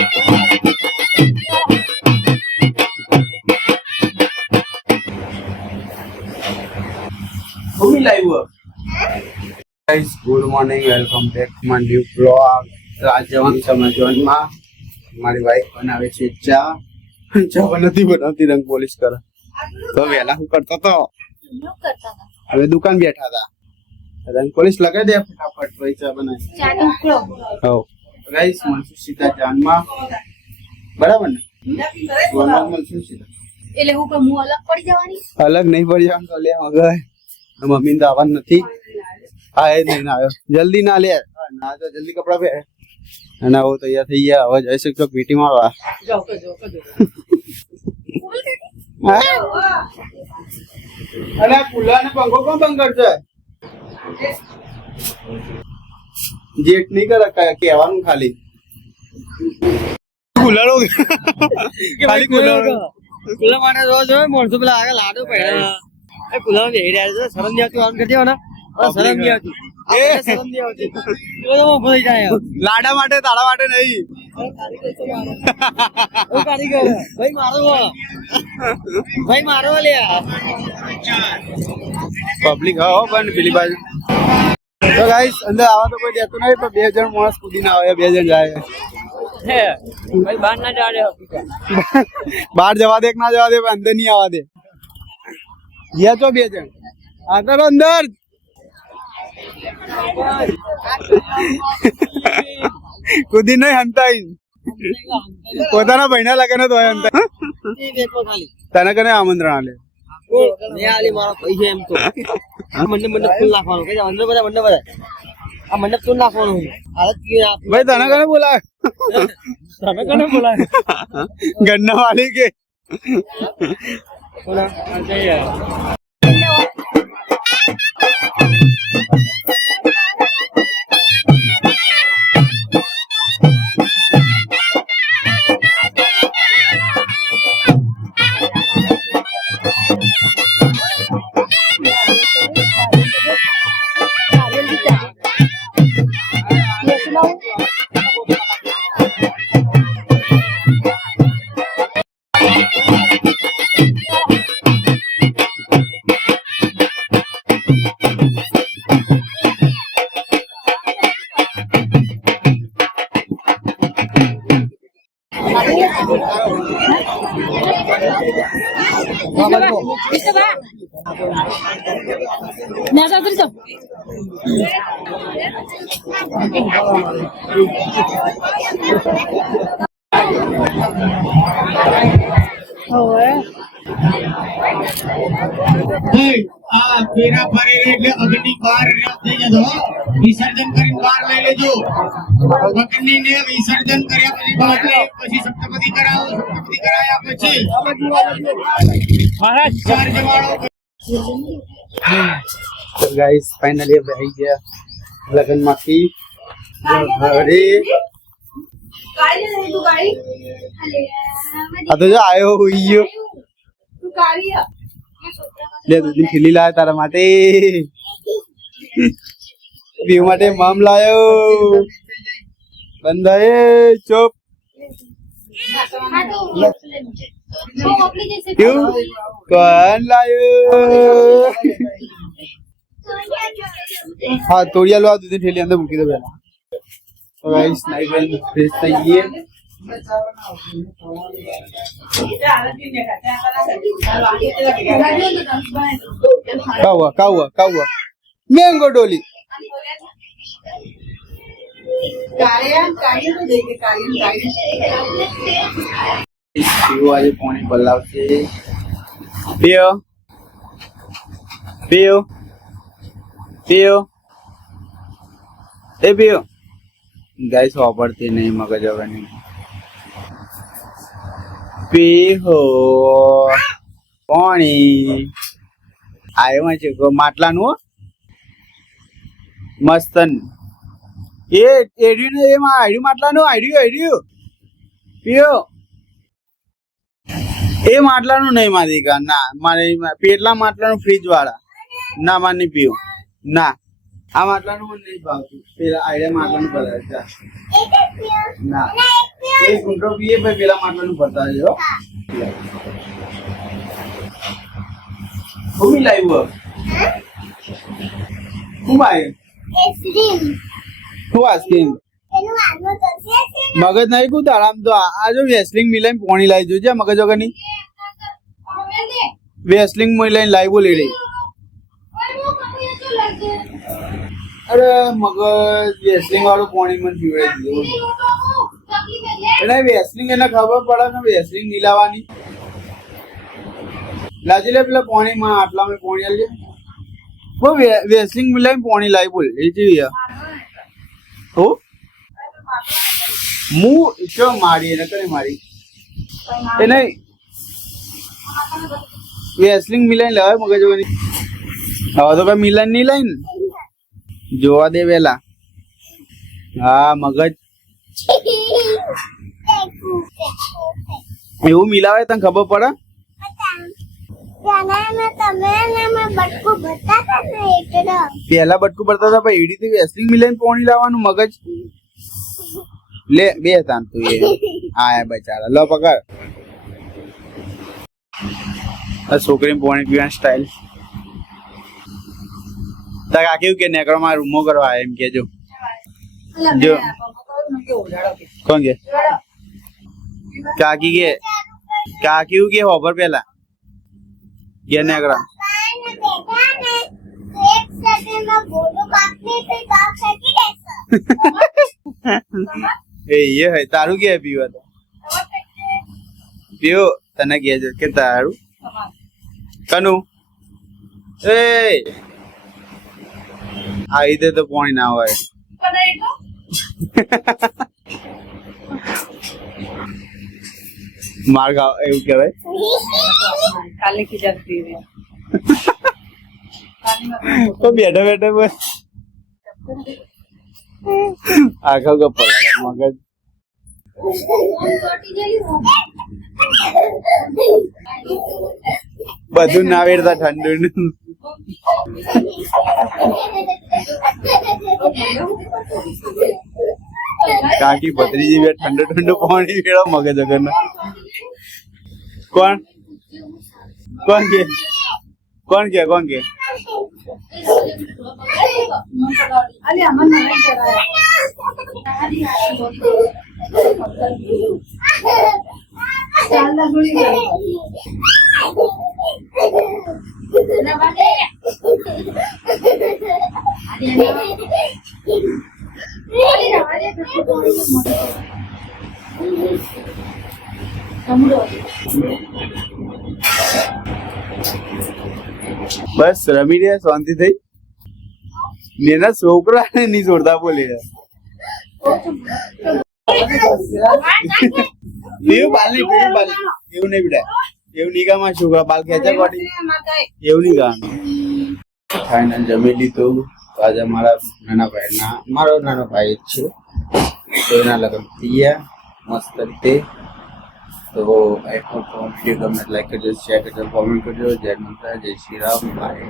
ભૂમિ લાવ્યો guys good morning welcome back to my new blog આજ જવાનું છે મેજોનમાં મારી વાઈફ બનાવે છે ચા નથી બનાવતી રંગ પોલિશ કરે તો વેલા હું કરતો તો હવે દુકાન બેઠા હતા રંગ પોલિશ લગાવી દે ફટાફટ પછી ચા બનાવી હો ગાઈસ મળશું સીધા જાનમાં બરાબર ને મળશું સીધા એટલે હું પણ હું અલગ પડી જવાની અલગ નહીં પડી જવાનું તો લે મગર મમ્મી તો આવવાનું નથી હા એ નહીં આવ્યો જલ્દી ના લે ના તો જલ્દી કપડા પહેરે અને આવો તૈયાર થઈ ગયા હવે જઈ શકતો પીટી મારવા અને કુલા ને પંખો કોણ બંધ કરશે જેટ નહીં કરે કહેવાનું ખાલી કુલારો ખાલી કુલારો કુલા માટે રોજ હોય મોણસો પેલા આગળ લાડુ પડ્યા એ કુલા બેહી રહ્યા છે શરમ નહીં આવતી આમ કરી દેવો ને શરમ નહીં આવતી શરમ નહીં આવતી તો ભૂલી જાય લાડા માટે તાળા માટે નહીં કારીગર ભાઈ મારો લે પબ્લિક હો પણ પેલી બાજુ તો ગાઈસ અંદર આવા તો કોઈ દેતું નહીં પણ 2 જણ માણસ કૂદીને આવે 2 જણ જાય હે ભાઈ બહાર ના જાડે બહાર જવા દે કે ના જવા દે પણ અંદર નહીં આવવા દે યા તો 2 જણ આગળ અંદર કુદી નહીં હંતાઈ પોતાના ભાઈના લગન તો હોય હંતા તને કને આમંત્રણ આલે આલી મારો પૈસા એમ તો મંડપ ફૂલ નાખવાનું કે અંદર બધા આ મંડપ ફૂલ નાખવાનું હાલત ભાઈ તને કને બોલાય તમે કોને બોલાય ગન્ના વાલી કે ફેરા ફરે એટલે અગ્નિ બહાર થઈ જતો વિસર્જન કરીને બહાર લઈ લેજો અગ્નિને વિસર્જન કર્યા પછી બહાર પછી સપ્તપતિ કરાવો સપ્તપતિ કરાયા પછી મહારાજ ચાર જવાળો ગાઈસ ફાઇનલી બેહી ગયા લગન માંથી ઘરે આ તો જો આયો હોઈ ગયો લે દૂધની થેલી લાવ્યો તારા માટે પીવા માટે મમ લાયો બંધાએ ચોપ ક્યું કોણ લાયો હા તોડિયા લો દૂધની થેલી અંદર મૂકી દો પેલા તો ગાઈસ નાઈટ વેલ ફ્રેશ થઈ ગઈએ કાવા મેંગો ડોલી આજે પાણી બદલાવશે પીઓ એ પીઓ ગાઈસ વાપરતી નહીં મગજ હવે નહીં પીહો પાણી આવ્યો છે માટલાનું મસ્તન એ એડ્યું એમાં આડ્યું માટલાનું આડ્યું પીઓ એ માટલાનું નહીં મારી કા ના મારે પેટલા માટલાનું ફ્રીજ વાળા ના મારે નહીં પીવું ના આ માટલાનું મને નહીં ભાવતું પેલા આઈડિયા માટલાનું બધા ના એક ઘૂંટો પીએ પછી પેલા માટલાનું ભરતા જજો ભૂમિ લાવ્યું શું આવ્યું શું આઈસ્ક્રીમ મગજ નહીં કું તારામ તો આ જો વેસ્લિંગ મિલાઈને પોણી લાવી જોજે મગજ વગરની વેસ્લિંગ મિલાઈને લાવી બોલી રહી અરે મગજ વેસ્લિંગ વાળું પોણી મને પીવડાવી દીધું એટલે વેસ્લિંગ એને ખબર પડે ને વેસ્લિંગ મિલાવાની લાજી લે પેલા પોણીમાં આટલામાં પોણી આલજે બહુ વેસ્લિંગ મિલાઈને પોણી લાવી બોલ એ જેવી હો હું ઈચ્છો મારી એને કરે મારી એ નહીં વેસ્લિંગ મિલાઈને લાવે મગજ વગરની હવે તો કઈ મિલાઈને નહીં લાવી ને જોવા દે વેલા હા મગજ એવું મિલાવે તને ખબર પડે પેલા બટકું ભરતા હતા પણ એડી થી વેસ્લિંગ મિલાઈને પોણી લાવવાનું મગજ લે બે તાન તું એ હા બચારા લો પકડ આ છોકરીને પોણી પીવાની સ્ટાઈલ તા કાકી એવું કે નેકરોમાં રૂમો કરવા એમ કેજો જો કોણ કે કાકી એવું કે હોબર પેલા કે નેકરા એ હે તારું કે પીવા તો પીવો તને કેજો કે તારું કનું એ આ ઈદે તો પાણી ના હોય માર ગાવ એવું કહેવાય કાલે ખીજાતી રહી તો બેઠા બેઠા બસ આખા ગપ્પા મગજ બધું ના વેડતા ઠંડુ કાકી ભત્રીજી બે ઠંડુ ઠંડુ પાણી વેળો મગજ વગર ના કોણ કોણ કે કોણ કે કોણ કે બસ રમી રહ્યા શાંતિ થઈ મેના છોકરા નહીં છોડતા બોલી રહ્યા બાલ નહીં એવું નહીં બેટા એવું નહીં કામ છોકરા બાલ ખેંચા કાઢી એવું નહીં કામ ફાઈનલ જમી લીધું આજે મારા મારો નાનો ભાઈ જ છે તો એના લગ્ન થઈ ગયા મસ્ત રીતે તો આઈ હોપ વિડીયો ગમે લાઈક કરજો શેર કરજો કોમેન્ટ કરજો જય માતા જય શ્રી રામ બાય